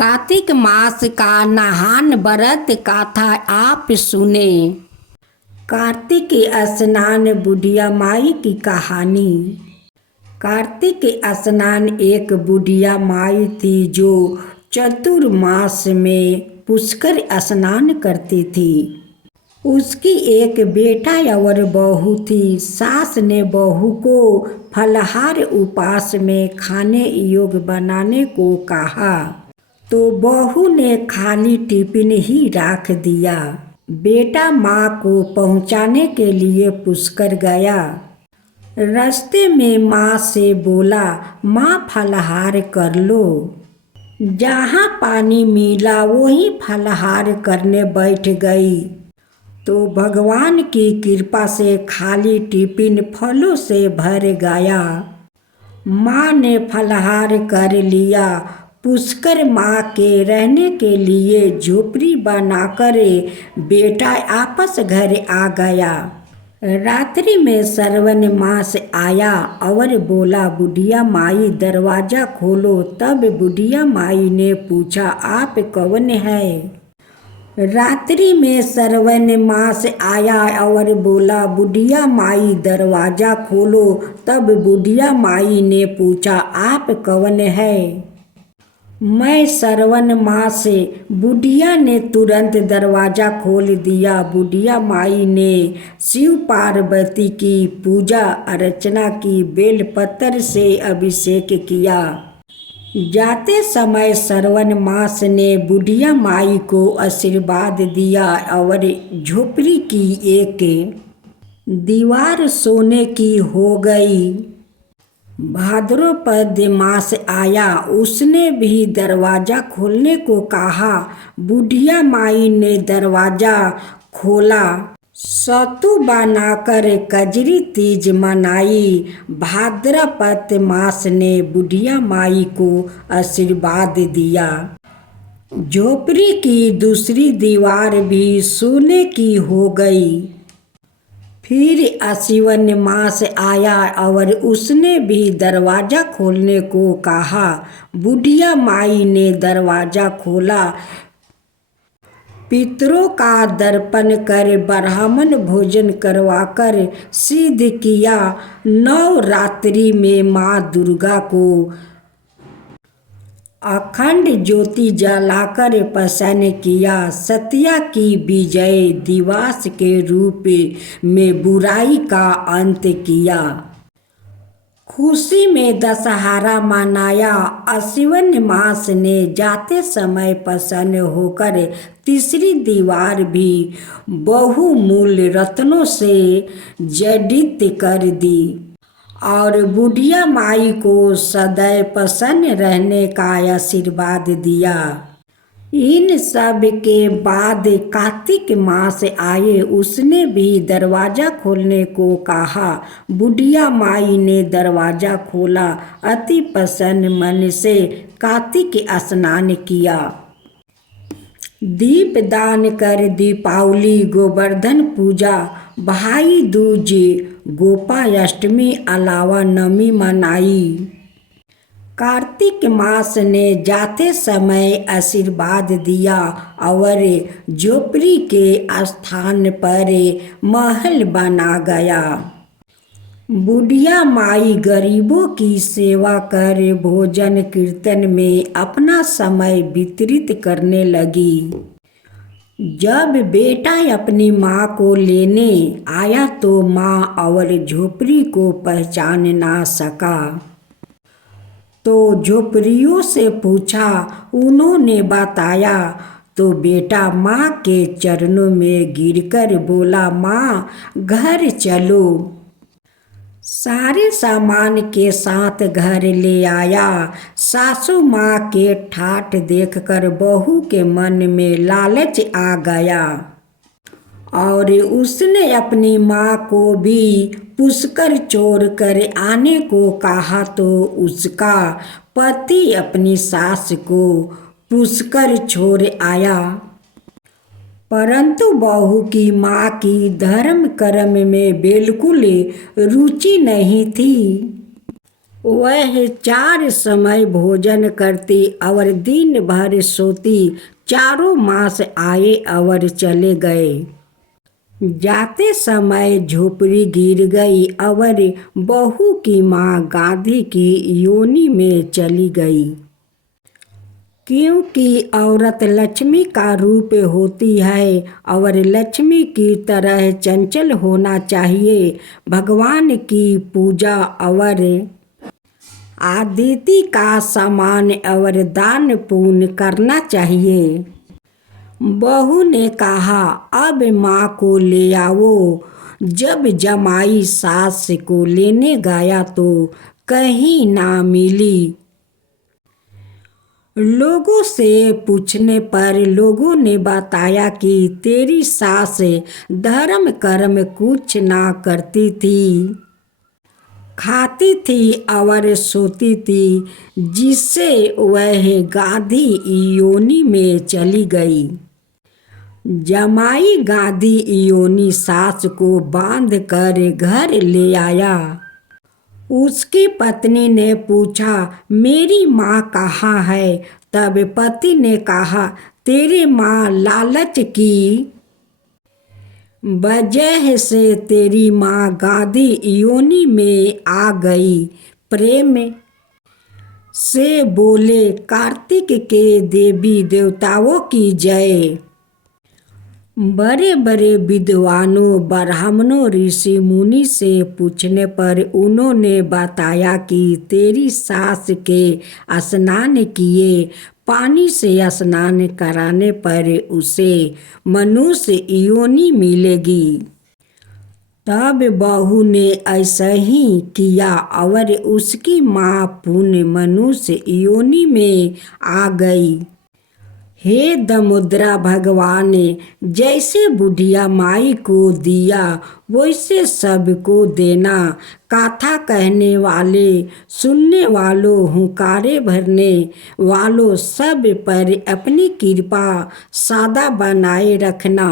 कार्तिक मास का नहान व्रत गाथा आप सुने। कार्तिक स्नान बुढ़िया माई की कहानी। कार्तिक स्नान एक बुढ़िया माई थी जो चतुर्मास में पुष्कर स्नान करती थी। उसकी एक बेटा और बहू थी। सास ने बहू को फलाहार उपास में खाने योग्य बनाने को कहा तो बहू ने खाली टिफिन ही रख दिया। बेटा माँ को पहुँचाने के लिए पुष्कर गया। रास्ते में माँ से बोला, माँ फलाहार कर लो। जहाँ पानी मिला वहीं फलाहार करने बैठ गई तो भगवान की कृपा से खाली टिफिन फलों से भर गया। माँ ने फलाहार कर लिया। पुष्कर माँ के रहने के लिए झोपड़ी बनाकर बेटा आपस घर आ गया। रात्रि में श्रावण मास आया और बोला, बुढ़िया माई दरवाजा खोलो। तब बुढ़िया माई ने पूछा, आप कौन है? रात्रि में श्रावण मास आया और बोला, बुढ़िया माई दरवाजा खोलो। तब बुढ़िया माई ने पूछा, आप कौन है? मैं श्रावण मास। बुढ़िया ने तुरंत दरवाजा खोल दिया। बुढ़िया माई ने शिव पार्वती की पूजा अर्चना की, बेलपत्र से अभिषेक किया। जाते समय श्रावण मास ने बुढ़िया माई को आशीर्वाद दिया और झोपड़ी की एक दीवार सोने की हो गई। भाद्रपद मास आया, उसने भी दरवाजा खोलने को कहा। बुढ़िया माई ने दरवाजा खोला। सतु बनाकर कजरी तीज मनाई। भाद्रपद मास ने बुढ़िया माई को आशीर्वाद दिया। झोपड़ी की दूसरी दीवार भी सोने की हो गई। फिर आश्विन मास आया और उसने भी दरवाजा खोलने को कहा। बुढ़िया माई ने दरवाजा खोला। पितरों का दर्पण कर ब्राह्मण भोजन करवाकर सिद्ध किया। नवरात्रि में माँ दुर्गा को अखंड ज्योति जलाकर प्रसन्न किया। सत्या की विजय दिवस के रूप में बुराई का अंत किया। खुशी में दशहरा मनाया। आश्विन मास ने जाते समय प्रसन्न होकर तीसरी दीवार भी बहुमूल्य रत्नों से जडित कर दी और बुढ़िया माई को सदैव प्रसन्न रहने का आशीर्वाद दिया। इन सब के बाद कार्तिक मास आए, उसने भी दरवाजा खोलने को कहा। बुढ़िया माई ने दरवाजा खोला। अति प्रसन्न मन से कार्तिक स्नान किया। दीप दान कर दीपावली, गोवर्धन पूजा, भाई दूज, गोपाष्टमी अलावा नवमी मनाई। कार्तिक मास ने जाते समय आशीर्वाद दिया और झोपड़ी के स्थान पर महल बना गया। बुढ़िया माई गरीबों की सेवा कर भोजन कीर्तन में अपना समय व्यतीत करने लगी। जब बेटा अपनी माँ को लेने आया तो माँ और झोपड़ी को पहचान ना सका तो झोपड़ियों से पूछा। उन्होंने बताया तो बेटा माँ के चरणों में गिरकर बोला, माँ घर चलो। सारे सामान के साथ घर ले आया। सासू माँ के ठाठ देखकर बहू के मन में लालच आ गया और उसने अपनी माँ को भी पुष्कर छोड़ कर आने को कहा तो उसका पति अपनी सास को पुष्कर छोड़ आया। परंतु बहू की माँ की धर्म कर्म में बिल्कुल रुचि नहीं थी। वह 4 समय भोजन करती और दिन भर सोती। 4 मास आए और चले गए। जाते समय झोपड़ी गिर गई और बहू की माँ गाधी की योनि में चली गई। क्योंकि औरत लक्ष्मी का रूप होती है और लक्ष्मी की तरह चंचल होना चाहिए। भगवान की पूजा और आदिति का सम्मान और दान पुण्य करना चाहिए। बहू ने कहा, अब माँ को ले आओ। जब जमाई सास को लेने गया तो कहीं ना मिली। लोगों से पूछने पर लोगों ने बताया कि तेरी सास धर्म कर्म कुछ ना करती थी, खाती थी और सोती थी, जिससे वह गाधी योनि में चली गई। जमाई गाधी योनि सास को बांध कर घर ले आया। उसकी पत्नी ने पूछा, मेरी माँ कहाँ है? तब पति ने कहा, तेरी माँ लालच की वजह से तेरी माँ गाधी योनि में आ गई। प्रेम से बोले, कार्तिक के देवी देवताओं की जय। बड़े बड़े विद्वानों, ब्राह्मणों, ऋषि मुनि से पूछने पर उन्होंने बताया कि तेरी सास के स्नान किए पानी से स्नान कराने पर उसे मनुष्य योनि मिलेगी। तब बहू ने ऐसा ही किया और उसकी माँ पुण्य मनुष्य योनि में आ गई। हे दमोदरा भगवान, जैसे बुढ़िया माई को दिया वैसे सबको देना। कथा कहने वाले, सुनने वालों, हुंकारे भरने वालों सब पर अपनी कृपा सदा बनाए रखना।